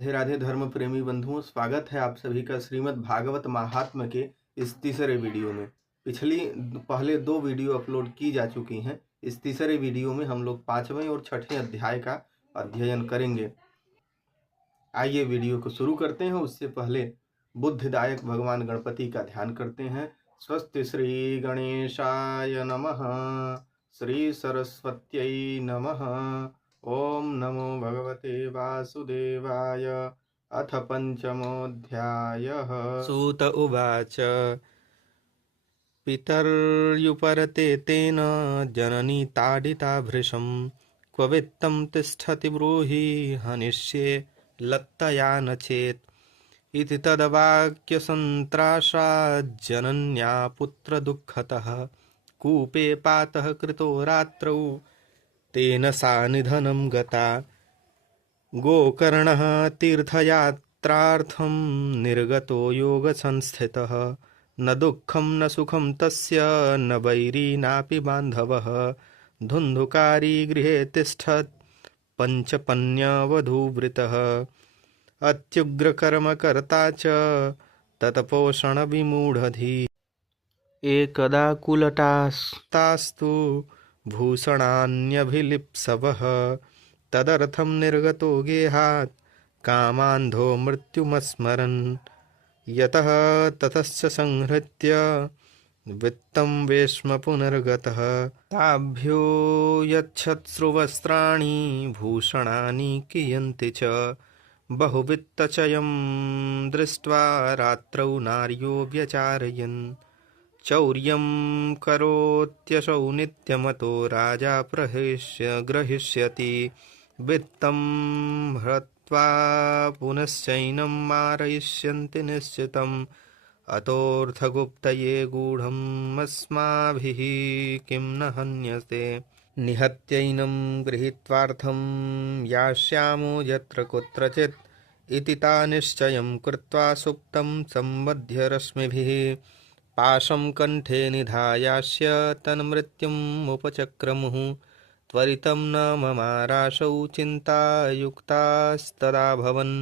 राधे राधे धर्म प्रेमी बंधुओं, स्वागत है आप सभी का श्रीमद् भागवत महात्म्य के इस तीसरे वीडियो में। पहले दो वीडियो अपलोड की जा चुकी हैं। इस तीसरे वीडियो में हम लोग 5वें और 6ठे अध्याय का अध्ययन करेंगे। आइए वीडियो को शुरू करते हैं। उससे पहले बुद्धिदायक भगवान गणपति का ध्यान करते हैं। स्वस्ति श्री गणेशाय नमः, श्री सरस्वत्यै नमः। ओम नमो भगवते वासुदेवाय। अथ पंचमोऽध्यायः। सूत उवाच पितर्युपरते तेन जननी ताडिता भृशं क्व वित्तं तिष्ठति ब्रूहि हनिष्ये लत्तया न चेत् इति तद्वाक्यसन्त्रासात् जनन्या पुत्रदुःखतः कूपे पातः कृतो रात्रौ तेन सा निधनं गता। गोकर्णः तीर्थयात्रार्थं निर्गतो योगसंस्थितः न दुःखं न सुखं तस्य न वैरी नापि बान्धवः। धुन्धुकारी गृहे तिष्ठत् पञ्चपन्यवधूवृतः अत्युग्रकर्मकर्ता च तत्पोषणविमूढधी। एकदा कुलटास्तास्तु भूषणान्यभिलिप्सवः तदर्थं निर्गतो गेहात् कामान्धो मृत्युमस्मरन् यतः ततश्च संहृत्य वित्तं वेश्म पुनर्गतः ताभ्यो यच्छत्स्रुवस्त्राणि भूषणानि कियन्ति च बहुवित्तचयं दृष्ट्वा रात्रौ नार्यो व्यचारयन् चौर्यं करोत्यसौ नित्यमतो राजा ग्रहीष्यति वित्तं हृत्वा पुनश्चैनं मारयिष्यन्ति निश्चितम् अतोऽर्थगुप्तये गूढम् अस्माभिः किं न हन्यते निहत्यैनं गृहीत्वार्थं यास्यामो यत्र कुत्रचित् इति ता निश्चयं कृत्वा सुप्तं सम्बध्य रश्मिभिः पाशं कण्ठे निधायास्य तन्मृत्युमुपचक्रमुः त्वरितं न ममाराशौ चिन्तायुक्तास्तदाभवन्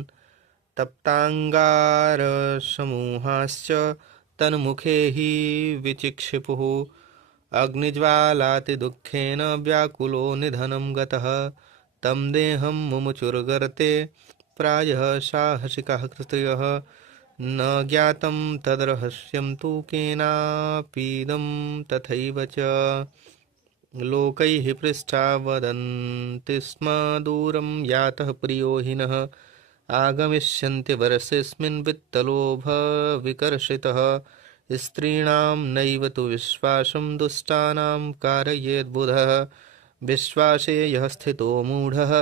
तप्ताङ्गारसमूहाश्च तन्मुखे हि विचिक्षिपुः अग्निज्वालातिदुःखेन व्याकुलो निधनं गतः तं देहं मुमुचुर्गर्ते प्रायः साहसिकः क्षत्रियः न ज्ञातं तद्रहस्यं तु केनापीदं तथैव च लोकैः पृष्ठा वदन्ति स्म दूरं यातः प्रियो हिनः आगमिष्यन्ति वर्षेऽस्मिन् वित्तलोभविकर्षितः स्त्रीणां नैव तु विश्वासं दुष्टानां कारयेद्बुधः विश्वासे यः स्थितो मूढः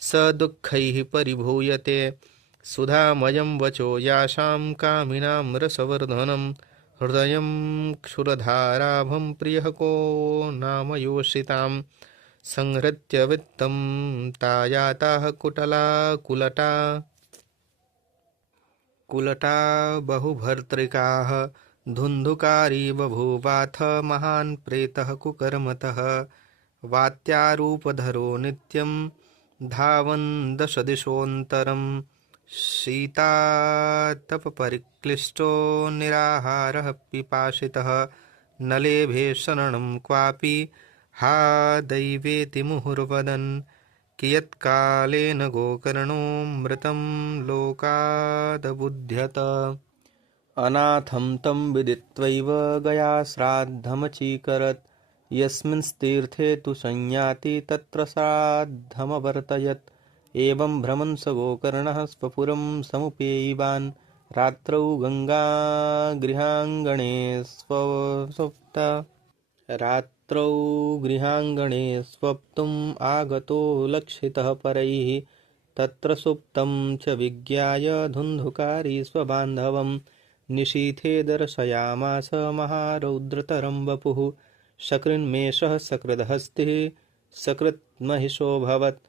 स दुःखैः परिभूयते सुधामयं वचो यासां कामिनां रसवर्धनं हृदयं क्षुरधाराभं प्रियः को नाम योषितां संहृत्य वित्तं तायाताः कुलटा बहुभर्तृकाः धुन्धुकारी बभूवाथ महान् प्रेतः कुकर्मतः वात्यारूपधरो नित्यं धावन् दशदिशोऽन्तरम् शीतातपपरिक्लिष्टो निराहारः पिपासितः न लेभे शरणं क्वापि हा दैवेति मुहुर्वदन् कियत्कालेन गोकर्णो मृतं लोकादबुध्यत अनाथं तं विदित्वैव गया श्राद्धमचीकरत् यस्मिंस्तीर्थे तु संयाति तत्र श्राद्धमवर्तयत् एवं भ्रमन् स गोकर्णः स्वपुरं समुपेयिवान् रात्रौ गृहाङ्गणे स्वप्तुम् आगतो लक्षितः परैः तत्र सुप्तं च विज्ञाय धुन्धुकारी स्वबान्धवं निशीथे दर्शयामास महारौद्रतरं वपुः शकृन्मेषः सकृदहस्तिः सकृन्महिषोऽभवत्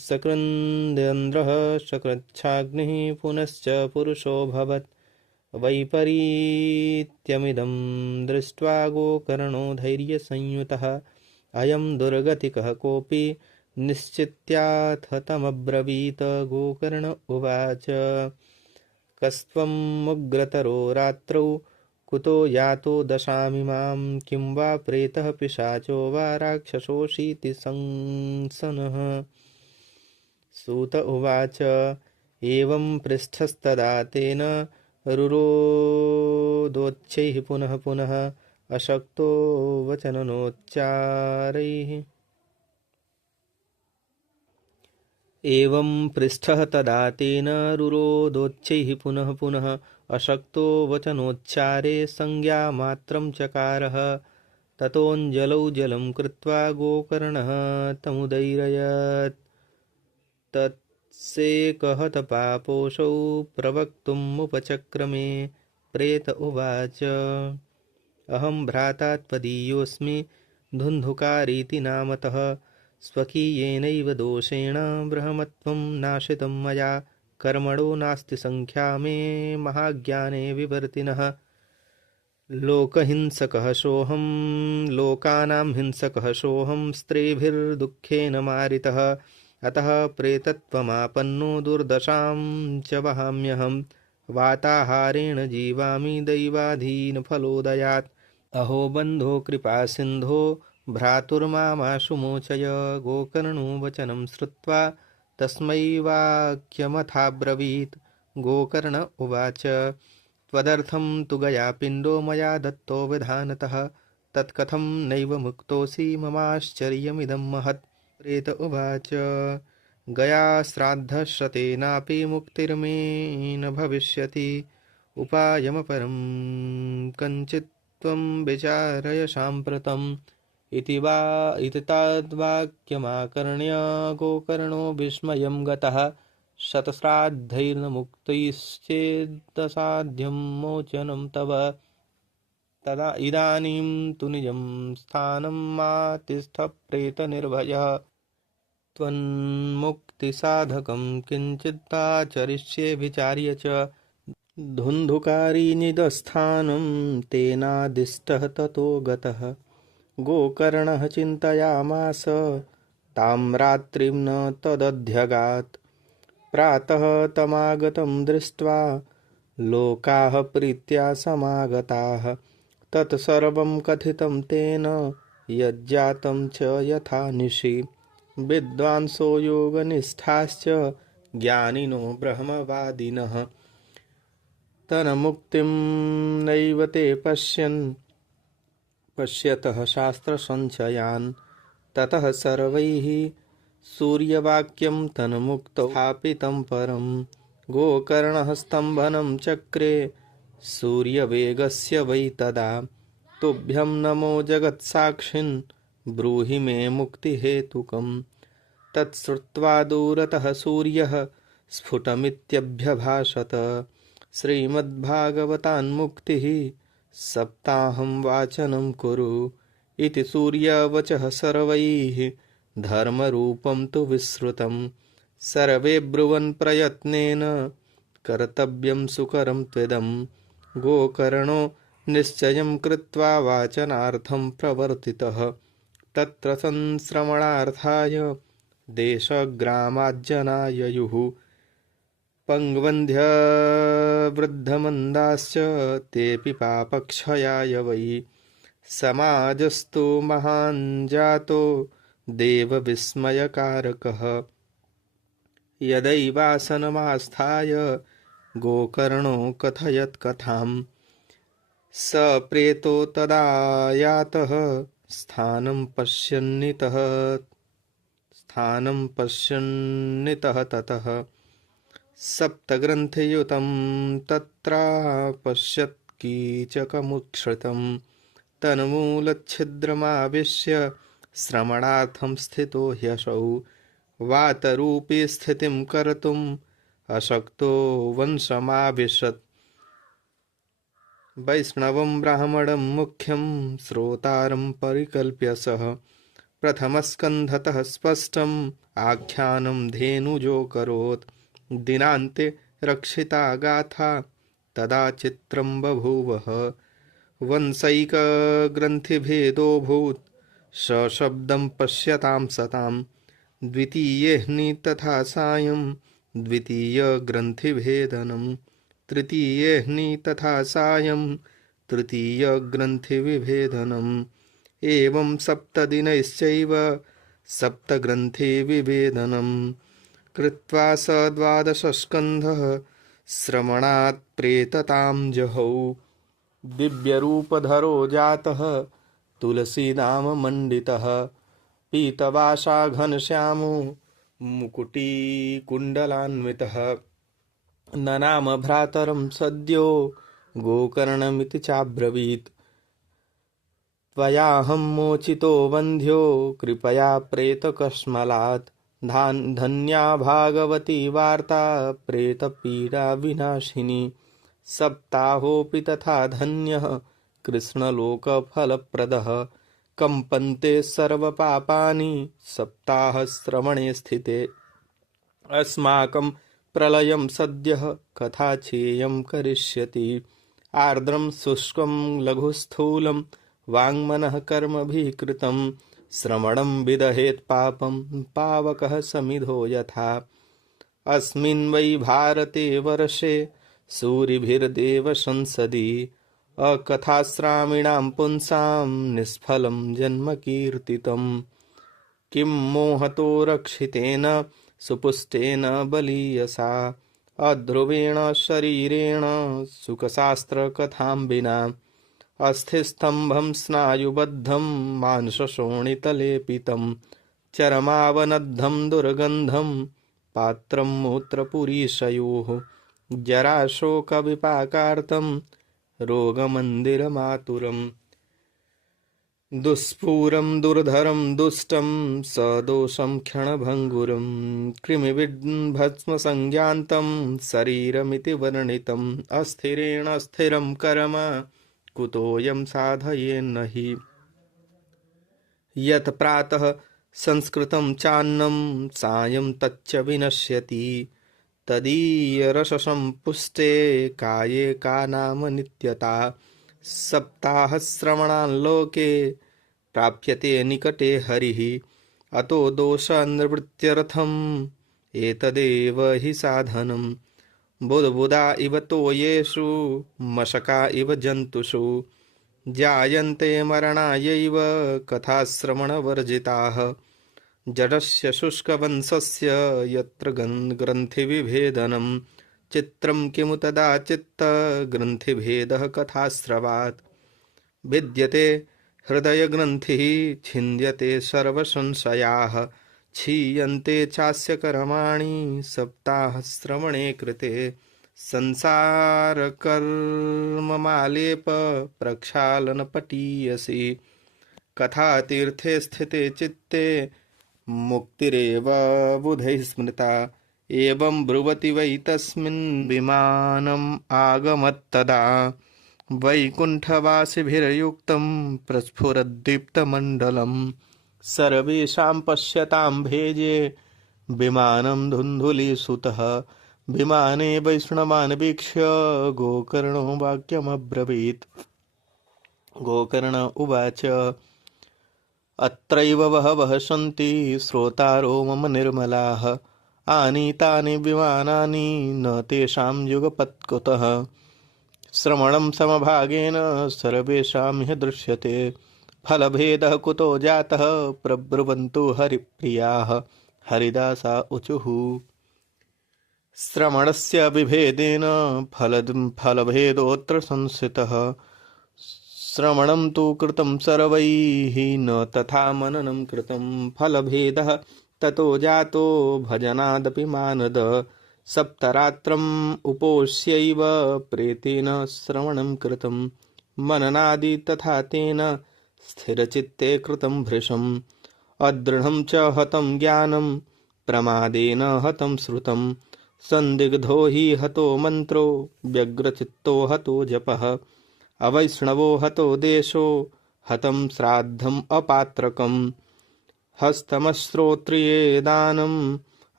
शकृन्द्रः शकृच्छाग्निः पुनश्च पुरुषोऽभवत् वैपरीत्यमिदं दृष्ट्वा गोकर्णो धैर्यसंयुतः अयं दुर्गतिकः कोऽपि निश्चित्याथ तमब्रवीत। गोकर्ण उवाच कस्त्वं मुग्रतरो रात्रौ कुतो यातो दशामिमां। किं वा प्रेतः पिशाचो वा राक्षसोऽसीति संसनः। सूत उवाच एवं पृष्ठस्तदा तेन रुरोदोच्चैः पुनः पुनः अशक्तो वचननोच्चारैः। एवं पृष्ठः तदा तेन रुरोदोच्चैः पुनः पुनः अशक्तो वचनोच्चारे संज्ञामात्रं चकारः। ततोऽञ्जलौ जलं कृत्वा गोकर्णः तमुदैरयत्। तत्सेकहतपापोऽसौ प्रवक्तुमुपचक्रमे। प्रेत उवाच अहं भ्राता त्वदीयोऽस्मि धुन्धुकारीति नामतः। स्वकीयेनैव दोषेण ब्रह्मत्वं नाशितं मया। कर्मणो नास्ति संख्या मे महाज्ञाने विवर्तिनः। लोकहिंसकः सोऽहं लोकानां हिंसकः सोऽहं स्त्रीभिर्दुःखेन मारितः। अतः प्रेतत्वमापन्नो दुर्दशां च वहाम्यहं। वाताहारेण जीवामि दैवाधीनफलोदयात्। अहो बन्धो कृपासिन्धो भ्रातुर्मामाशु मोचय। गोकर्णो वचनं श्रुत्वा तस्मै वाक्यमथाब्रवीत्। गोकर्ण उवाच त्वदर्थं तु गयापिण्डो मया दत्तो विधानतः। तत्कथं नैव मुक्तोऽसि ममाश्चर्यमिदं महत्। प्रेत उवाच गयाश्राद्धश्रतेनापि मुक्तिर्मे न भविष्यति। उपायमपरं कञ्चित् त्वं विचारय साम्प्रतम्। इति तद्वाक्यमाकर्ण्य गोकर्णो विस्मयं गतः। शतश्राद्धैर्न मुक्तैश्चेदसाध्यं मोचनं तव। तदा इदानीं तु निजं स्थानं मा तिष्ठ प्रेतनिर्भयः। त्वन्मुक्तिसाधकं किञ्चिदाचरिष्ये विचार्य च। धुन्धुकारी निजस्थानं तेनादिष्टः ततो गतः। गोकर्णः चिन्तयामास तां रात्रिं न तदध्यगात्। प्रातः तमागतं दृष्ट्वा लोकाः प्रीत्या समागताः। तत्सर्वं कथितं तेन यज्जातं च यथा निशि। विद्वांसो योगनिष्ठाश्च ज्ञानिनो ब्रह्मवादिनः। तन्मुक्तिं नैव ते पश्यतः शास्त्रसंशयान्। ततः सर्वैः सूर्यवाक्यं तन्मुक्तौ स्थापितं परं। गोकर्णः स्तम्भनं चक्रे सूर्यवेगस्य वै तदा। तुभ्यं नमो जगत्साक्षिन् ब्रूहि मे मुक्तिहेतुकम्। तत्श्रुत्वा दूरतः सूर्यः स्फुटमित्यभ्यभाषत। श्रीमद्भागवतान्मुक्तिः सप्ताहं वाचनं कुरु। इति सूर्यवचः सर्वैः धर्मरूपं तु विश्रुतं। सर्वे ब्रुवन् प्रयत्नेन कर्तव्यं सुकरं त्विदं। गोकर्णो निश्चयं कृत्वा वाचनार्थं प्रवर्तितः। तत्र संश्रमणार्थाय देशग्रामाज्जना ययुः। पङ्गवन्ध्यवृद्धमन्दाश्च तेऽपि पापक्षयाय वै। समाजस्तु महान् जातो देवविस्मयकारकः। यदैवासनमास्थाय गोकर्णो कथयत् कथां। स प्रेतो तदा यातः स्थानं पश्यन्नितः ततः। सप्तग्रन्थियुतं तत्रापश्यत् कीचकमुच्छ्रितं। तन्मूलच्छिद्रमाविश्य श्रमणार्थं स्थितो ह्यसौ। वातरूपी स्थितिं कर्तुम् अशक्तो वंशमाविशत्। वैष्णवं ब्राह्मणं मुख्यं श्रोतारं परिकल्प्य सः। प्रथमस्कन्धतः स्पष्टम् आख्यानं धेनुजोऽकरोत्। दिनान्ते रक्षिता गाथा तदा चित्रं बभूवः। वंशैकग्रन्थिभेदोऽभूत् सशब्दं पश्यतां सतां। द्वितीये तथा सायं द्वितीयग्रन्थिभेदनं तृतीये तथा सायं तृतीयग्रन्थिविभेदनम् एवं सप्तदिनैश्चैव सप्तग्रन्थिविभेदनं कृत्वा स द्वादशस्कन्धः श्रवणात् प्रेततां जहौ दिव्यरूपधरो जातः तुलसीनाममण्डितः पीतवासा घनश्यामो मुकुटीकुण्डलान्वितः ननाम भ्रातरं सद्यो गोकर्णमिति चाब्रवीत् त्वयाहं मोचितो वन्ध्यो कृपया प्रेतकश्मलात् धन्या भागवती वार्ता प्रेतपीडाविनाशिनी सप्ताहोऽपि तथा धन्यः कृष्णलोकफलप्रदः कम्पन्ते सर्वपापानि सप्ताहश्रवणे स्थिते अस्माकं प्रलयं सद्यः कथाचेयं करिष्यति आर्द्रं शुष्कं लघुस्थूलं वाङ्मनः कर्मभिः कृतं श्रवणं विदहेत् पापं पावकः समिधो यथा अस्मिन् वै भारते वर्षे सूरिभिर्देव संसदि अकथाश्रामिणां पुंसां निष्फलं जन्म कीर्तितं किं मोहतो रक्षितेन सुपुष्टेन बलीयसा अध्रुवेण शरीरेण सुखशास्त्रकथां विना अस्थिस्तंभं स्नायुबद्धं मांसशोणितलेपितं चरमावनद्धं दुर्गन्धं पात्रं मूत्रपुरीशयोः जराशोकविपाकार्तं रोगमन्दिरमातुरम् दुष्पूरं दुर्धरं दुष्टं सदोषं क्षणभङ्गुरं कृमिविभस्मसंज्ञान्तं शरीरमिति वर्णितम् अस्थिरेण स्थिरं कर्म कुतोऽयं साधयेन्न हि यत् प्रातः संस्कृतं चान्नं सायं तच्च विनश्यति तदीयरससम्पुष्टे काये का नाम नित्यता सप्ताहश्रवणाल्लोके प्राप्यते निकटे हरिः अतो दोषनिवृत्त्यर्थम् एतदेव हि साधनं बुद्बुदा इव तोयेषु मशका इव जन्तुषु जायन्ते मरणायैव कथाश्रवणवर्जिताः जडस्य शुष्कवंशस्य यत्र ग्रन्थिविभेदनं चित्रं किमु तदा चित्तग्रन्थिभेदः कथाश्रवात् भिद्यते हृदयग्रन्थिः छिन्द्यते सर्वसंशयाः क्षीयन्ते चास्य कर्माणि सप्ताहश्रवणे कृते संसारकर्ममालेप प्रक्षालनपटीयसि कथातीर्थे स्थिते चित्ते मुक्तिरेव बुधैः स्मृता एवं ब्रुवति वै तस्मिन् विमानम् आगमत्तदा वैकुण्ठवासिभिर्युक्तं प्रस्फुरद्दीप्तमण्डलं सर्वेषां पश्यतां भेजे विमानं धुन्धुलीसुतः विमाने वैष्णवान् वीक्ष्य गोकर्णो वाक्यमब्रवीत् गोकर्ण उवाच अत्रैव बहवः सन्ति श्रोतारो मम निर्मलाः आनीतानि विमानानि न तेषां युगपत्कुतः श्रवणं समभागेन सर्वेषां हि दृश्यते फलभेदः कुतो जातः प्रब्रुवन्तु हरिप्रियाः हरिदासा ऊचुः श्रवणस्य विभेदेन फलभेदोऽत्र संस्थितः श्रवणं तु कृतं सर्वैः न तथा मननं कृतं फलभेदः ततो जातो भजनादपि मानद सप्तरात्रम् उपोष्यैव प्रेतेन श्रवणं कृतं मननादि तथा तेन स्थिरचित्ते कृतं भृशम् अदृढं च हतं ज्ञानं प्रमादेन हतं श्रुतं संदिग्धो हि हतो मन्त्रो व्यग्रचित्तो हतो जपः अवैष्णवो हतो देशो हतं श्राद्धम् अपात्रकम् हस्तमश्रोत्रिये दानम्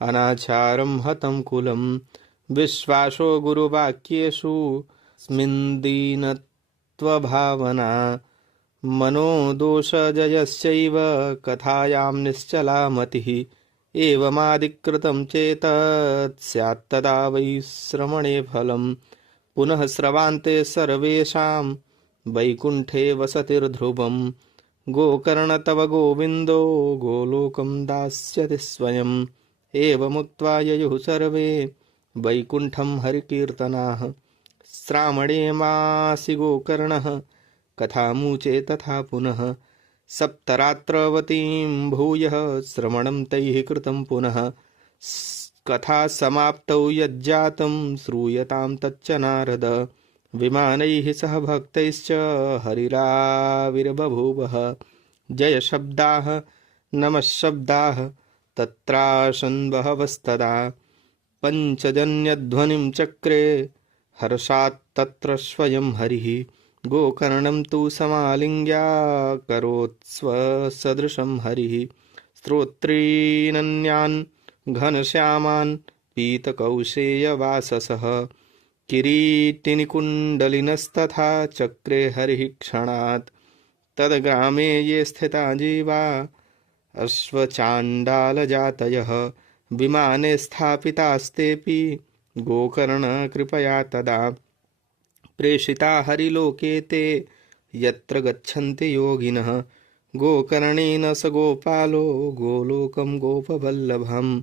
अनाचारं हतं कुलं विश्वासो गुरुवाक्येषु स्मिन्दीनत्वभावना मनोदोषजयस्यैव कथायां निश्चला मतिः एवमादिकृतं चेतत् स्यात् तदा वै श्रमणे फलं। पुनः स्रवान्ते सर्वेषां वैकुण्ठे वसतिर्ध्रुवम्। गोकर्ण तव गोविन्दो गोलोकं दास्यति स्वयम्। एवमुक्त्वा ययुः सर्वे वैकुण्ठं हरिकीर्तनाः। श्रावणे मासि गोकर्णः कथामूचे तथा पुनः। सप्तरात्रवतीं भूयः श्रवणं तैः कृतं पुनः। कथा समाप्तौ यज्जातं श्रूयतां तच्च नारद। विमानैः सह भक्तैश्च हरिराविर्बभूवः। जय शब्दाः नमः शब्दाः तत्रासन् बहवस्तदा। पञ्चजन्यध्वनिं चक्रे हर्षात् तत्र स्वयं हरिः। गोकर्णं तु समालिङ्ग्याकरोत्स्वसदृशं हरिः। श्रोत्रीनन्यान् घनश्यामान् पीतकौशेयवाससः। किरीटिनिकुण्डलिनस्तथा चक्रे हरिः क्षणात्। तद्ग्रामे ये स्थिता जीवा अश्वचाण्डालजातयः। विमाने स्थापितास्तेऽपि गोकर्णकृपया तदा। प्रेषिता हरिलोके ते यत्र गच्छन्ति योगिनः। गोकर्णेन स गोपालो गोलोकं गोपवल्लभम्।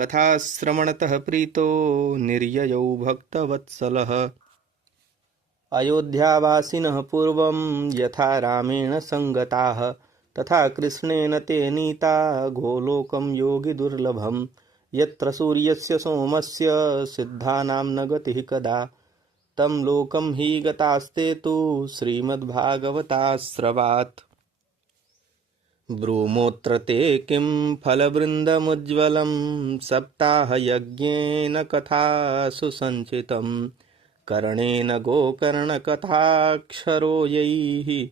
कथाश्रवणतः प्रीतो निर्ययौ भक्तवत्सलः। अयोध्यावासिनः पूर्वं यथा रामेण सङ्गताः तथा कृष्णेन ते नीता गोलोकं योगिदुर्लभम्। यत्र सूर्यस्य सोमस्य सिद्धानां न गतिः कदा तं लोकं हि गतास्ते तु श्रीमद्भागवताश्रवात्। ब्रूमोऽत्र ते किं फलवृन्दमुज्ज्वलं सप्ताहयज्ञेन कथासु सञ्चितं। कर्णेन गोकर्णकथाक्षरो यैः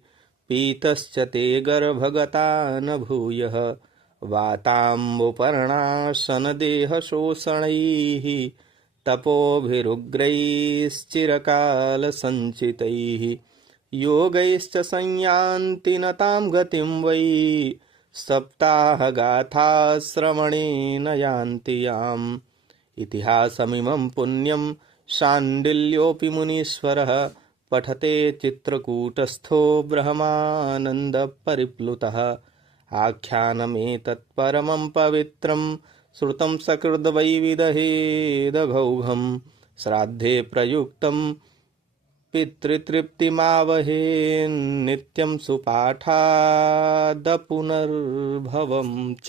पीतश्च ते गर्भगता न भूयः। वाताम्बुपर्णाशनदेहशोषणैः तपोभिरुग्रैश्चिरकालसञ्चितैः। योगैश्च संयान्ति न तां गतिं वै सप्ताहगाथाश्रवणेन यान्ति याम्। इतिहासमिमं पुण्यं शाण्डिल्योऽपि मुनीश्वरः पठते चित्रकूटस्थो ब्रह्मानन्दपरिप्लुतः। आख्यानमेतत् परमं पवित्रं श्रुतं सकृद्वैविदहेदघौघं। श्राद्धे प्रयुक्तं पितृतृप्तिमावहे नित्यं सुपाठादपुनर्भवं च।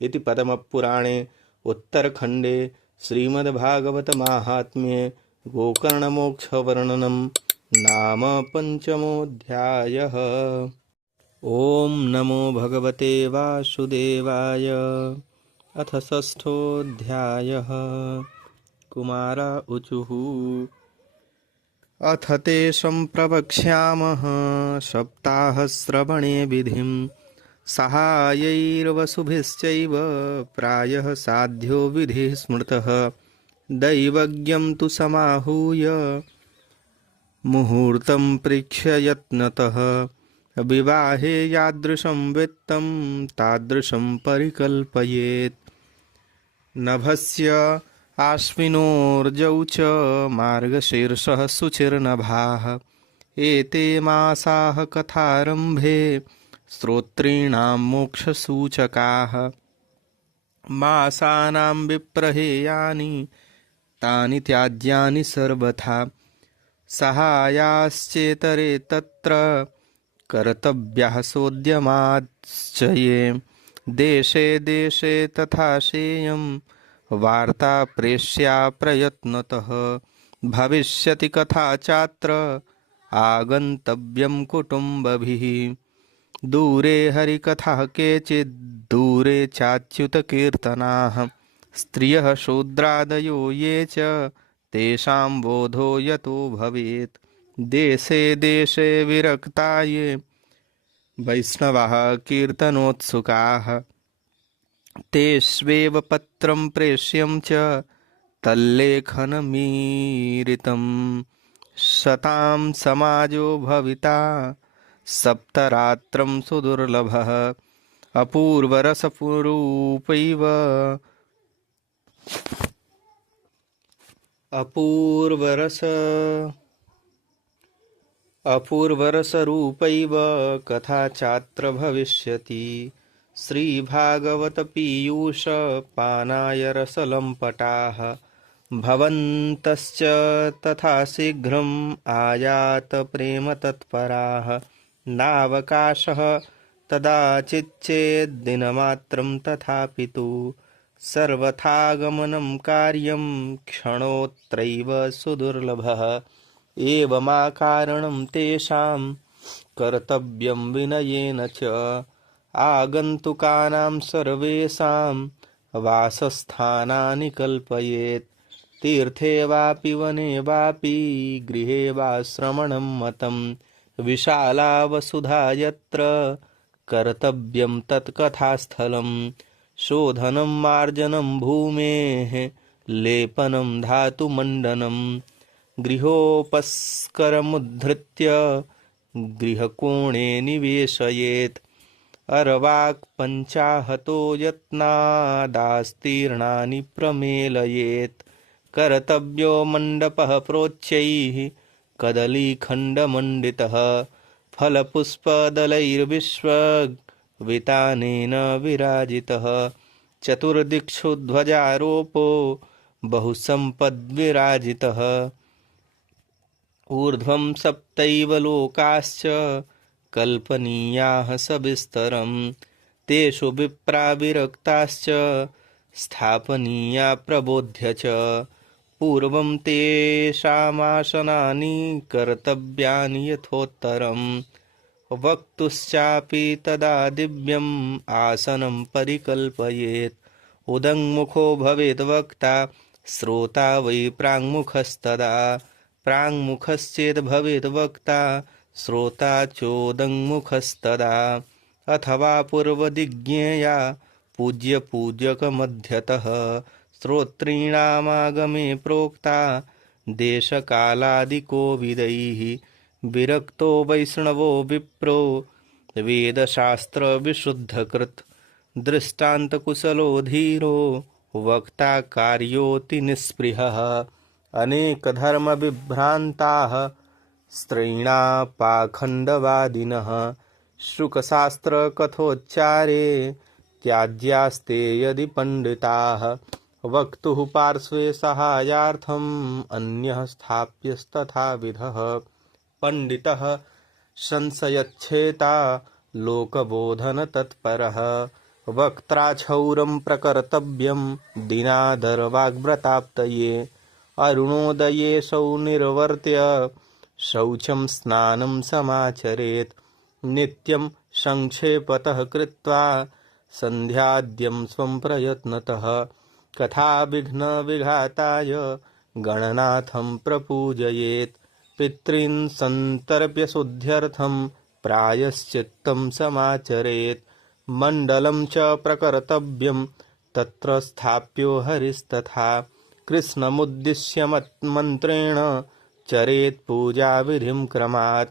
इति पद्मपुराणे उत्तरखण्डे श्रीमद्भागवतमाहात्म्ये गोकर्णमोक्षवर्णनं नाम पञ्चमोऽध्यायः। ॐ नमो भगवते वासुदेवाय। अथ षष्ठोऽध्यायः। कुमार ऊचुः अथ ते सम्प्रवक्ष्यामः सप्ताहश्रवणे विधिं। सहायैर्वसुभिश्चैव प्रायः साध्यो विधिः स्मृतः। दैवज्ञं तु समाहूय मुहूर्तं प्रेक्ष्य यत्नतः। विवाहे यादृशं वित्तं तादृशं परिकल्पयेत्। नभस्य आश्विनोर्जौ च मार्गशीर्षः शुचिर्नभाः। एते मासाः कथारम्भे श्रोतॄणां मोक्षसूचकाः। मासानां विप्रहेयानि तानि त्याज्यानि सर्वथा। सहायाश्चेतरे तत्र कर्तव्याः सोद्यमाश्चये। देशे देशे तथा सेयं वार्ता प्रेष्या प्रयत्नतः। भविष्यति कथा चात्र आगन्तव्यं कुटुम्बभिः। दूरे हरिकथाः केचित् दूरे चाच्युतकीर्तनाः। स्त्रियः शूद्रादयो ये च तेषां बोधो यतो भवेत्। देशे देशे विरक्ता ये वैष्णवाः कीर्तनोत्सुकाः। तेष्वेव पत्रं प्रेष्यं च तल्लेखनमीरितं। शतां समाजो भविता सप्तरात्रं सुदुर्लभः। अपूर्वरसरूपैव अपूर्वरसरूपैव कथा चात्र भविष्यति। श्रीभागवतपीयूषपानाय रसलम्पटाः भवन्तश्च तथा शीघ्रम् आयात प्रेमतत्पराः। नावकाशः कदाचिच्चेद्दिनमात्रं तथापि तु सर्वथागमनं कार्यं क्षणोत्रैव सुदुर्लभः। एवमाकारणं तेषां कर्तव्यं विनयेन च आगन्तुकानां सर्वेषां वासस्थानानि कल्पयेत्। तीर्थे वापि वने वापि गृहे वा श्रमणं मतं विशाला वसुधा यत्र कर्तव्यं तत्कथास्थलं। शोधनं मार्जनं भूमेः लेपनं धातुमण्डनं गृहोपस्करमुद्धृत्य गृहकोणे निवेशयेत्। अर्वाक् पञ्चाहतो यत्नादास्तीर्णानि प्रमेलयेत्। कर्तव्यो मण्डपः प्रोच्चैः कदलीखण्डमण्डितः फलपुष्पदलैर्विश्ववितानेन विराजितः। चतुर्दिक्षु ध्वजारोपो बहुसम्पद्विराजितः। ऊर्ध्वं सप्तैव लोकाश्च कल्पनीयाः सविस्तरं। तेषु विप्रा विरक्ताश्च स्थापनीया प्रबोध्य च। पूर्वं तेषामासनानि कर्तव्यानि यथोत्तरं। वक्तुश्चापि तदा दिव्यम् आसनं परिकल्पयेत्। उदङ्मुखो भवेद् वक्ता श्रोता वै प्राङ्मुखस्तदा। प्राङ्मुखश्चेद् भवेद् वक्ता श्रोता चोदङ्मुखस्तदा। अथवा पूर्वदिज्ञेया पूज्यपूज्यकमध्यतः। श्रोतॄणामागमे प्रोक्ता देशकालादिकोविदैः। विरक्तो वैष्णवो विप्रो वेदशास्त्रविशुद्धकृत्। दृष्टान्तकुशलो धीरो वक्ता कार्योऽति निःस्पृहः। अनेकधर्मविभ्रान्ताः स्त्रीणा पाखण्डवादिनः। शुकशास्त्रकथोच्चारे त्याज्यास्ते यदि पण्डिताः। वक्तुः पार्श्वे सहायार्थम् अन्यः स्थाप्यस्तथाविधः। पण्डितः संशयच्छेता लोकबोधनतत्परः। वक्त्राक्षौरं प्रकर्तव्यं दिनादरवाग्व्रताप्तये। अरुणोदये सौनिर्वर्त्य शौचं स्नानं समाचरेत्। नित्यं संक्षेपतः कृत्वा सन्ध्याद्यं स्वं प्रयत्नतः। कथाविघ्नविघाताय गणनाथं प्रपूजयेत्। पितॄन् सन्तर्प्य शुद्ध्यर्थं प्रायश्चित्तं समाचरेत्। मण्डलं च प्रकर्तव्यं तत्र स्थाप्यो हरिस्तथा। कृष्णमुद्दिश्य मन्त्रेण चरेत् पूजाविधिं क्रमात्।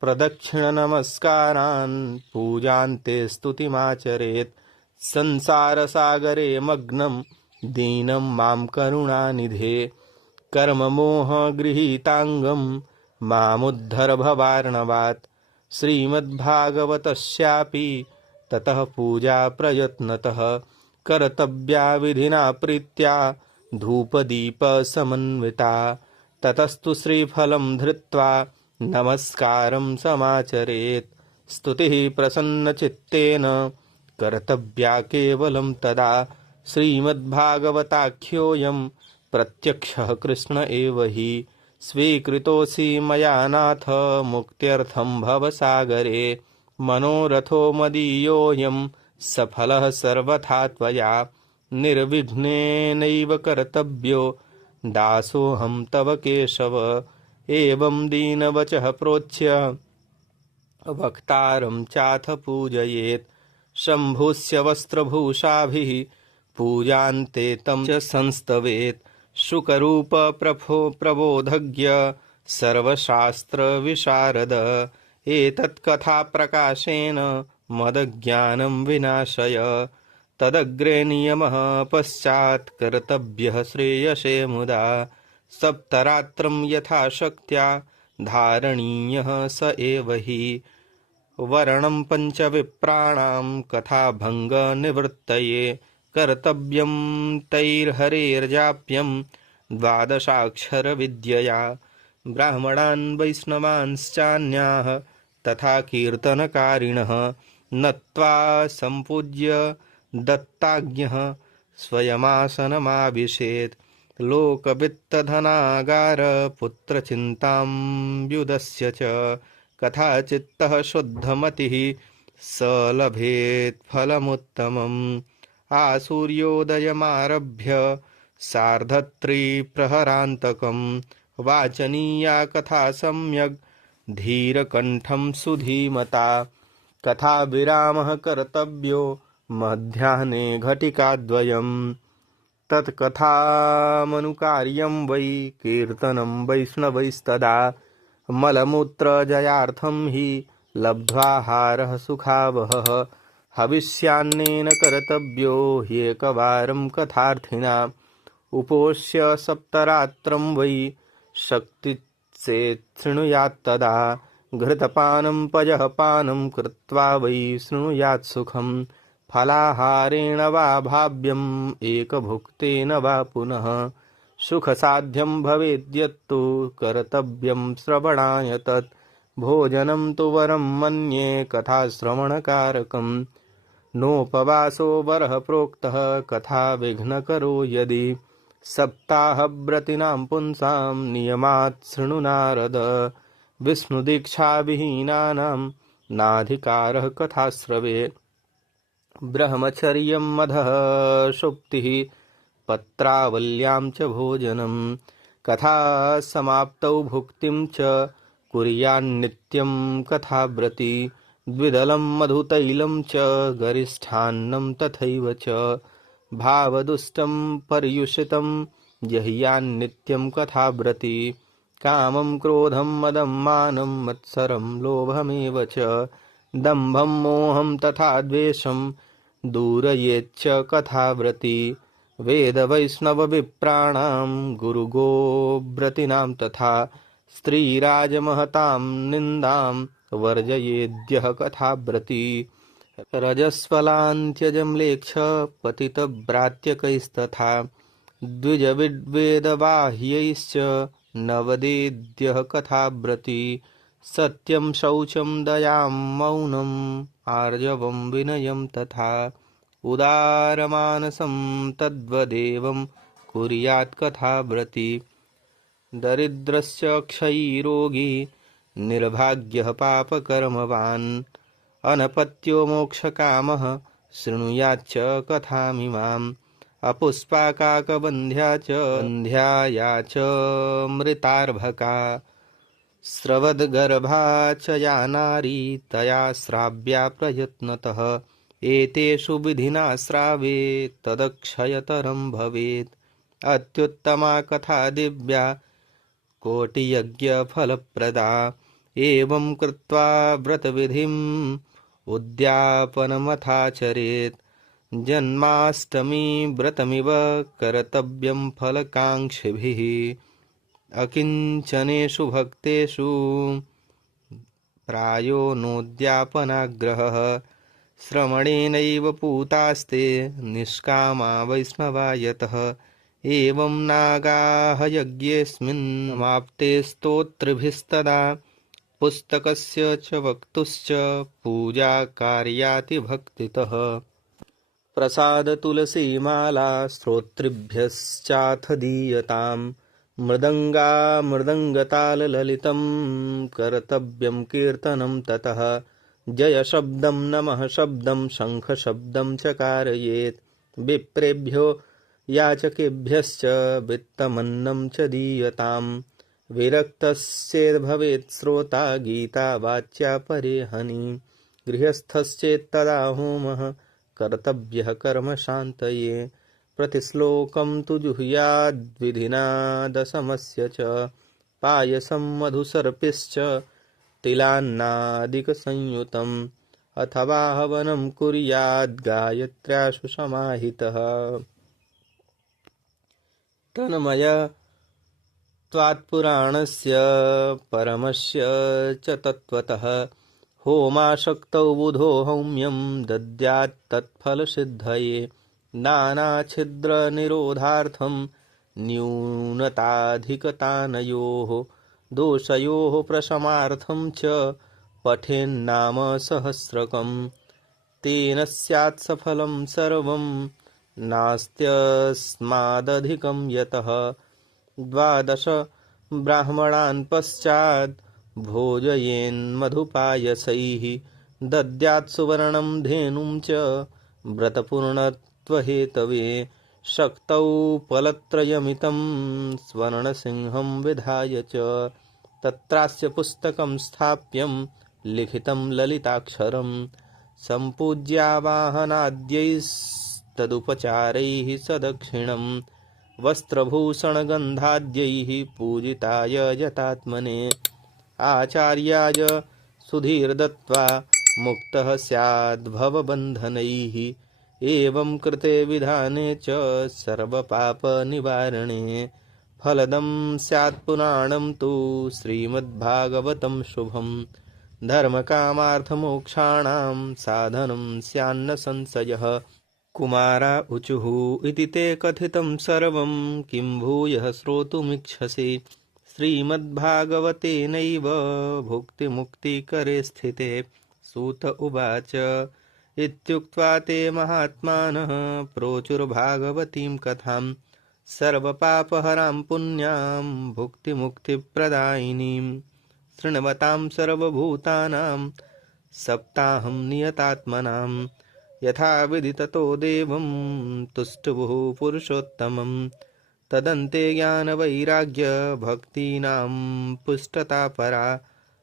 प्रदक्षिणनमस्कारान् पूजान्ते स्तुतिमाचरेत्। संसारसागरे मग्नं दीनं मां करुणानिधे। कर्ममोहगृहीताङ्गं मामुद्धर भवार्णवात्। श्रीमद्भागवतस्यापि ततः पूजा प्रयत्नतः। कर्तव्या विधिना प्रीत्या धूपदीपसमन्विता। ततस्तु श्रीफलं धृत्वा नमस्कारं समाचरेत्। स्तुतिः प्रसन्नचित्तेन कर्तव्या केवलं तदा। श्रीमद्भागवताख्योऽयं प्रत्यक्षः कृष्ण एव हि। स्वीकृतोऽसि मया नाथ मुक्त्यर्थं भवसागरे। मनोरथो मदीयोऽयं सफलः सर्वथा त्वया। निर्विघ्नेनैव कर्तव्यो दासोऽहं तव केशव। एवं दीनवचः प्रोच्य वक्तारं चाथ पूजयेत्। शम्भुस्य वस्त्रभूषाभिः पूजान्ते तं च संस्तवेत्। शुकरूप प्रबोधज्ञ सर्वशास्त्रविशारद। एतत्कथाप्रकाशेन मदज्ञानं विनाशय। तदग्रे नियमः पश्चात् कर्तव्यः श्रेयसे मुदा। सप्तरात्रं यथाशक्त्या धारणीयः स एव हि। वर्णं पञ्चविप्राणां कथाभङ्गनिवृत्तये। कर्तव्यं तैर्हरेर्जाप्यं द्वादशाक्षरविद्यया। ब्राह्मणान् वैष्णवांश्चान्याः तथा कीर्तनकारिणः नत्वा सम्पूज्य दत्ताज्ञः स्वयमासनमाविशेत्। लोकवित्तधनागारपुत्रचिन्तां व्युदस्य च कथाचित्तः शुद्धमतिः स लभेत् फलमुत्तमम्। आसूर्योदयमारभ्य सार्धत्रिप्रहरान्तकं वाचनीया कथा सम्यग् धीरकण्ठं सुधीमता। कथाविरामः कर्तव्यो मध्याह्ने घटिकाद्वयम्। तत्कथामनुकार्यं वै कीर्तनं वैष्णवैस्तदा। मलमूत्रजयार्थं हि लब्ध्वाहारः सुखावहः। हविष्यान्नेन कर्तव्यो ह्येकवारं कथार्थिना। उपोष्य सप्तरात्रं वै शक्तिश्चेत् शृणुयात्तदा। घृतपानं पयःपानं कृत्वा वै शृणुयात् सुखम्। फलाहारेण वा भाव्यम् एकभुक्तेन वा पुनः। सुखसाध्यं भवेद्यत्तु कर्तव्यं श्रवणाय तत्। भोजनं तु वरं मन्ये कथाश्रवणकारकम्। नोपवासो वरः प्रोक्तः कथा विघ्नकरो यदि। सप्ताहव्रतीनां पुंसां नियमात् शृणु नारद। विष्णुदीक्षाविहीनानां नाधिकारः कथाश्रवे। ब्रह्मचर्यं मदः सुप्तिः पत्रावल्यां च भोजनं। कथा समाप्तौ भुक्तिं च कुर्यान्नित्यं कथाव्रती। द्विदलं मधुतैलं च गरिष्ठान्नं तथैव च। भावदुष्टं पर्युषितं जह्यान्नित्यं कथाव्रती। कामं क्रोधं मदं मानं मत्सरं लोभमेव च। दम्भं मोहं तथा द्वेषं दूरयेच्च कथाव्रती। वेदवैष्णवविप्राणां गुरुगोव्रतीनां तथा। स्त्रीराजमहतां निन्दां वर्जयेद्यः कथाव्रती। रजस्वलान्त्यजम्लेक्ष पतितभ्रात्यकैस्तथा। द्विजविद्वेदबाह्यैश्च न वदेद्यः कथाव्रती। सत्यं शौचं दयां मौनम् आर्जवं विनयं तथा। उदारमानसं तद्वदेवं कुर्यात् कथाव्रती। दरिद्रस्य क्षयीरोगी निर्भाग्यः पापकर्मवान्। अनपत्यो मोक्षकामः शृणुयाच्च कथामिमाम्। अपुष्पाकाकबन्ध्या च बन्ध्याया च मृतार्भका। स्रवद्गर्भा च या नारी तया श्राव्या प्रयत्नतः। एतेषु विधिना श्रावे तदक्षयतरं भवेत्। अत्युत्तमा कथा दिव्या कोटियज्ञफलप्रदा। एवं कृत्वा व्रतविधिम् उद्यापनमथाचरेत्। जन्माष्टमी व्रतमिव कर्तव्यं फलकाङ्क्षिभिः। अकिञ्चनेषु भक्तेषु प्रायो नोद्यापनाग्रहः। श्रवणेनैव पूतास्ते निष्कामा वैष्णवा यतः। एवं नागाः यज्ञेऽस्मिन्माप्ते स्तोत्रभिस्तदा। पुस्तकस्य च वक्तुश्च पूजा कार्याति भक्तितः। प्रसाद तुलसीमाला श्रोतृभ्यश्चाथ दीयताम्। मृदङ्गा मृदङ्गताललितं कर्तव्यं कीर्तनं ततः। जय शब्दं नमः शब्दं शङ्खशब्दं च कारयेत्। विप्रेभ्यो याचकेभ्यश्च वित्तमन्नं च दीयताम्। विरक्तश्चेद्भवेत् श्रोता गीता वाच्या परेहनि। गृहस्थश्चेत्तदा होमः कर्तव्यः कर्मशान्तये। प्रतिश्लोकं तु जुहुयाद्विधिना दशमस्य च। पायसं मधुसर्पिश्च तिलान्नादिकसंयुतम्। अथवा हवनं कुर्याद् गायत्र्यासु समाहितः। तन्मय त्वात्पुराणस्य परमस्य च तत्त्वतः होमाशक्तौ बुधो हौम्यं दद्यात् तत्फलसिद्धये नानाच्छिद्रनिरोधार्थं न्यूनताधिकतानयोः दोषयोः प्रशमार्थं च पठेन्नाम सहस्रकं तेन स्यात् सफलं सर्वं नास्त्यस्मादधिकं यतः। 12 ब्राह्मणान् पश्चात् भोजयेन्मधुपायसैः दद्यात् सुवर्णं धेनुं च व्रतपूर्णत्वहेतवे शक्तौ फलत्रयमितं स्वर्णसिंहं विधाय च तत्रास्य पुस्तकं स्थाप्यं लिखितं ललिताक्षरं सम्पूज्यावाहनाद्यैस्तदुपचारैः सदक्षिणं वस्त्रभूषणगन्धाद्यैः पूजिताय यतात्मने आचार्याय सुधीर्दत्त्वा मुक्तः स्याद्भवबन्धनैः एवं कृते विधाने च सर्वपापनिवारणे फलदं स्यात् पुराणं तु श्रीमद्भागवतं शुभं धर्मकामार्थमोक्षाणां साधनं स्यान्न संशयः। कुमारा ऊचुः इति ते कथितं सर्वं किं भूयः श्रोतुमिच्छसि श्रीमद्भागवतेनैव भुक्तिमुक्तिकरे स्थिते। सूत उवाच इत्युक्त्वा ते महात्मानः प्रोचुर्भागवतीं कथां सर्वपापहरां पुण्यां भुक्तिमुक्तिप्रदायिनीं शृण्वतां सर्वभूतानां सप्ताहं नियतात्मनां यथा विदिततो देवं तुष्टुभुः पुरुषोत्तमं तदन्ते ज्ञानवैराग्य भक्तीनां पुष्टता परा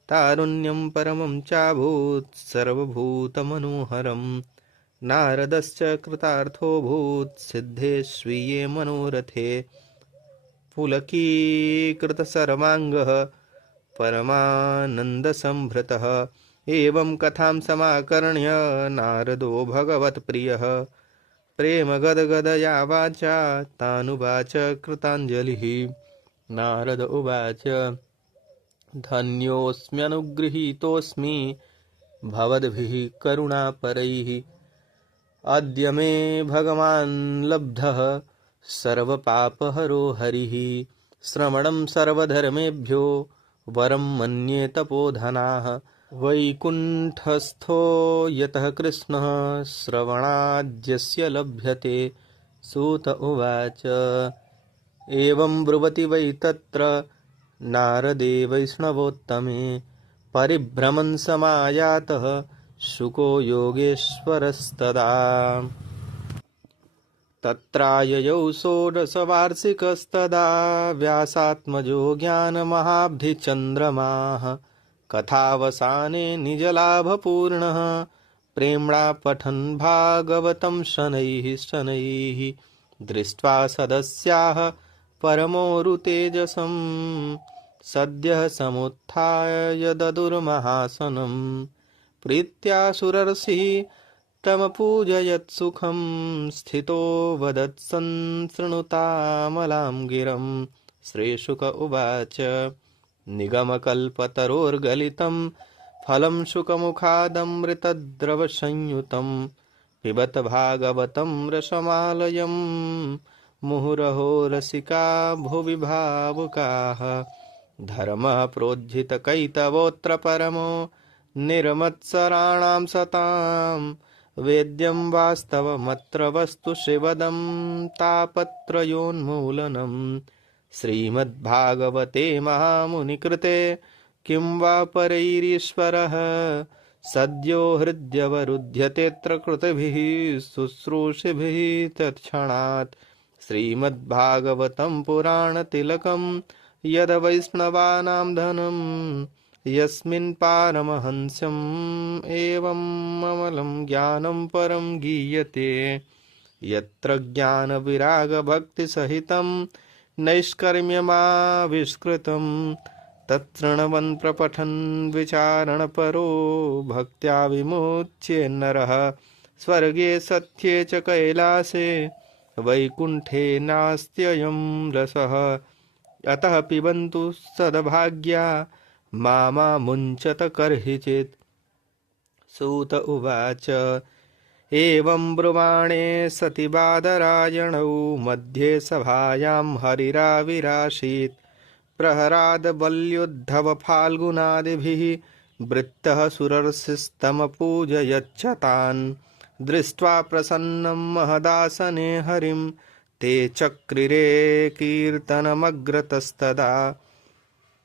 तारुण्यं परमं चाभूत् सर्वभूतमनोहरं नारदश्च कृतार्थोऽभूत् सिद्धे स्वीये मनोरथे पुलकीकृतसर्वाङ्गः परमानन्दसंभृतः एवं कथां समाकर्ण्य नारदो भगवत्प्रियः प्रेमगदगदया वाचा तानुवाच कृताञ्जलिः। नारद उवाच धन्योऽस्म्यनुगृहीतोऽस्मि भवद्भिः करुणापरैः अद्य मे भगवान् लब्धः सर्वपापहरो हरिः श्रवणं सर्वधर्मेभ्यो वरं मन्ये तपोधनाः वैकुण्ठस्थो यतः कृष्णः श्रवणाद्यस्य लभ्यते। सूत उवाच एवं ब्रुवति वै तत्र नारदे वैष्णवोत्तमे परिभ्रमन् समायातः शुको योगेश्वरस्तदा तत्राययौ षोडशवार्षिकस्तदा व्यासात्मजो ज्ञानमहाब्धिचन्द्रमाः कथावसाने निजलाभपूर्णः प्रेम्णा पठन् भागवतं शनैः शनैः दृष्ट्वा सदस्याः परमोरुतेजसं सद्यः समुत्थाय ददुर्महासनं प्रीत्या सुरर्षिः तमपूजयत्सुखं स्थितो वदत्सन् शृणुतामलां गिरं। श्रीशुक उवाच निगमकल्पतरोर्गलितं फलं शुकमुखादमृतद्रवसंयुतं पिबत भागवतं रसमालयं मुहुरहो रसिका भुवि भावुकाः धर्मः प्रोज्झितकैतवोऽत्र परमो निर्मत्सराणां सतां वेद्यं वास्तवमत्र वस्तु शिवदं तापत्रयोन्मूलनम् श्रीमद्भागवते महामुनिकृते किं वा परैरीश्वरः सद्यो हृद्यवरुध्यतेऽत्र कृतभिः शुश्रूषिभिः तत्क्षणात् श्रीमद्भागवतं पुराणतिलकं यद वैष्णवानां धनं यस्मिन् पारमहंस्यम् एवम् अमलं ज्ञानं परं गीयते यत्र ज्ञानविरागभक्तिसहितं नैष्कर्म्यमाविष्कृतं तत्तृणवन् प्रपठन् विचारणपरो भक्त्या विमुच्य नरः स्वर्गे सत्ये च कैलासे वैकुण्ठे नास्त्ययं रसः अतः पिबन्तु सद्भाग्या मा मुञ्चत कर्हिचित्। सूत उवाच एवं ब्रुवाणे सति बादरायणौ मध्ये सभायां हरिराविरासीत् प्रहरादबल्युद्धव फाल्गुनादिभिः वृत्तः सुरर्षिस्तमपूजयच्च तान् दृष्ट्वा प्रसन्नं महदासने हरिं ते चक्रिरे कीर्तनमग्रतस्तदा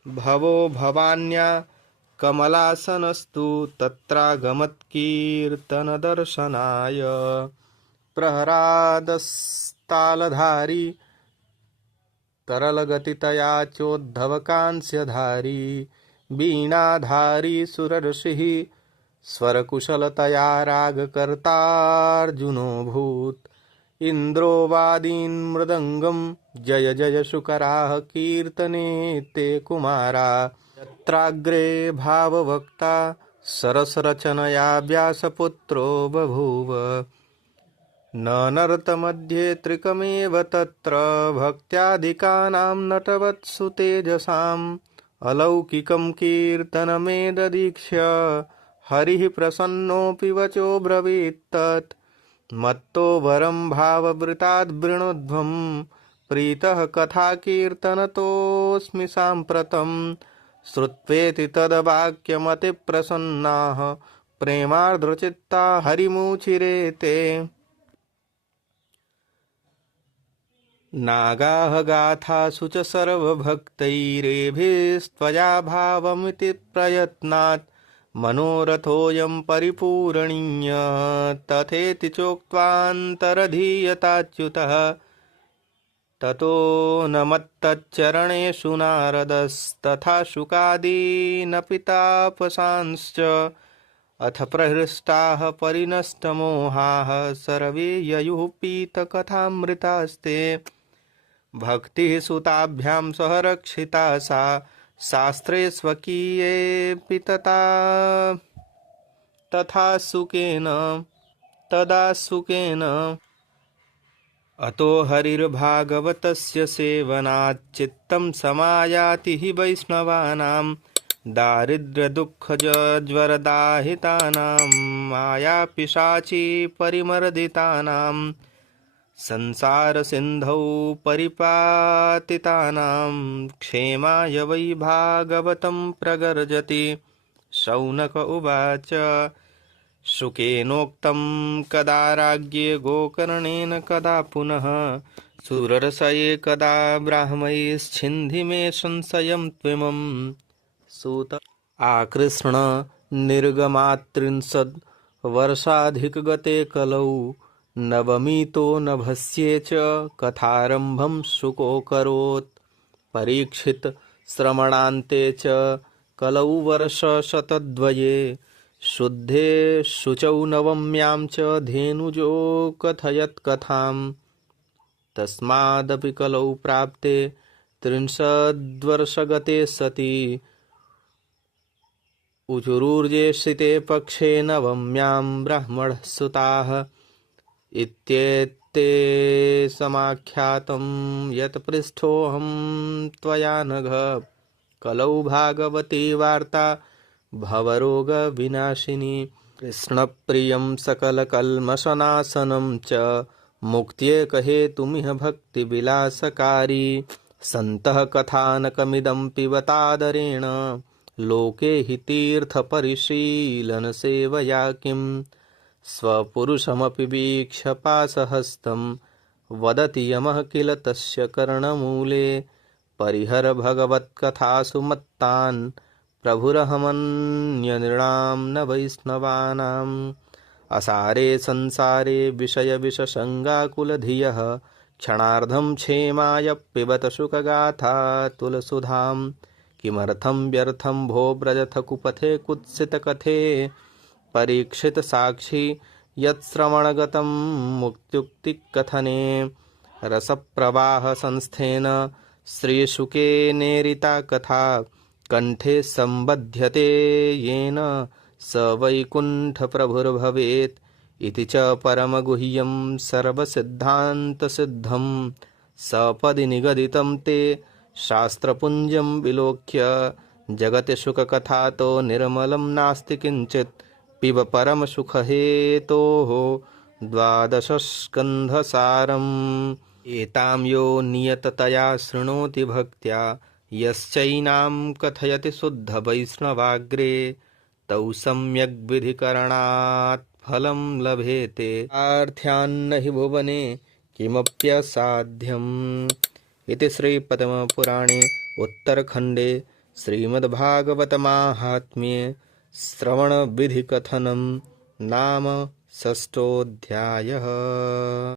भवो भवान्या कमलासनस्तु तत्रागमत्कीर्तनदर्शनाय प्रहरादस्तालधारी तरलगतितया चोद्धवकांस्यधारी वीणाधारी सुरर्षिः स्वरकुशलतया रागकर्तार्जुनोऽभूत् इन्द्रो वादीन् मृदङ्गं जय जय शुकराः कीर्तने ते कुमारा यत्राग्रे भाववक्ता सरसरचनया व्यासपुत्रो बभूव न नर्तमध्ये त्रिकमेव तत्र भक्त्यादिकानां नटवत्सु तेजसाम् अलौकिकं कीर्तनमेददीक्ष्य हरिः प्रसन्नोऽपि वचो ब्रवीत्तत् मत्तो वरं भाववृताद्वृणोध्वं प्रीतः कथाकीर्तनतोऽस्मि साम्प्रतं श्रुत्वेति तद्वाक्यमतिप्रसन्नाः प्रेमार्द्रचित्ता हरिमुचिरे ते नागाः गाथासु च सर्वभक्तैरेभिस्त्वया भावमिति प्रयत्नात् मनोरथोऽयं परिपूरणीय तथेति चोक्त्वान्तरधीयताच्युतः ततो न मत्तच्चरणेषु नारदस्तथा शुकादीनपि तापसांश्च अथ प्रहृष्टाः परिनष्टमोहाः सर्वे ययुः पीतकथामृतास्ते भक्तिः सुताभ्यां सह रक्षिता सा शास्त्रे स्वकीयेऽपि तथा सुखेन तदा सुखेन अतो हरिर्भागवतस्य सेवनाच्चित्तं समायाति हि वैष्णवानां दारिद्र्यदुःखज्वरदाहितानां मायापिशाची परिमर्दितानां संसारसिन्धौ परिपातितानां क्षेमाय वै भागवतं प्रगर्जति। शौनक उवाच शुकेनोक्तं कदा राज्ञे गोकर्णेन कदा पुनः सुररसये कदा ब्राह्मैश्छिन्धि मे संशयं त्विमम्। सूत आकृष्ण निर्गमात्रिंशद् वर्षाधिकगते कलौ नवमीतो नभस्ये च कथारम्भं शुकोऽकरोत् परीक्षित श्रमणान्ते च कलौ वर्षशतद्वये शुद्धे शुचौ नवम्यां च धेनुजो कथयत् कथां तस्मादपि कलौ प्राप्ते त्रिंशद्वर्षगते सति उचुरूर्जेषिते पक्षे नवम्यां ब्राह्मणः सुताः इत्येते समाख्यातं यत् पृष्ठोऽहं त्वया नघ कलौ भागवती वार्ता भवरोगविनाशिनी कृष्णप्रियं सकलकल्मषनाशनं च मुक्त्येकहेतुमिह भक्तिविलासकारी सन्तः कथानकमिदं पिबतादरेण लोके हि तीर्थपरिशीलनसेवया किं स्वपुरुषमपि वीक्ष्य पाशहस्तं वदति यमः किल तस्य कर्णमूले परिहर भगवत्कथासु मत्तान् प्रभुरहमन्यनृणां न वैष्णवानाम् असारे संसारे विषयविषसङ्गाकुलधियः क्षणार्धं क्षेमाय पिबत शुकगाथा तुलसुधां किमर्थं व्यर्थं भो व्रजथ कुपथे कुत्सितकथे परीक्षित साक्षी यत्श्रवणगतं मुक्त्युक्तिकथने रसप्रवाह संस्थेन श्रीशुके नेरिता कथा कंठे संबध्यते येन स वैकुण्ठप्रभुर्भवेत् इति च परमगुह्यं सर्वसिद्धान्तसिद्धं सपदि निगदितं ते शास्त्रपुञ्जं विलोक्य जगति सुखकथातो निर्मलं नास्ति किञ्चित् पिब परमसुखहेतोः द्वादशस्कन्धसारम् एतां यो नियततया शृणोति भक्त्या यश्चैनां कथयति शुद्धवैष्णवाग्रे तौ सम्यग्विधिकरणात् फलं लभेते आर्थ्यान्न हि भुवने किमप्यसाध्यम् इति श्रीपद्मपुराणे उत्तरखण्डे श्रीमद्भागवतमाहात्म्ये श्रवणविधिकथनं नाम षष्ठोऽध्यायः।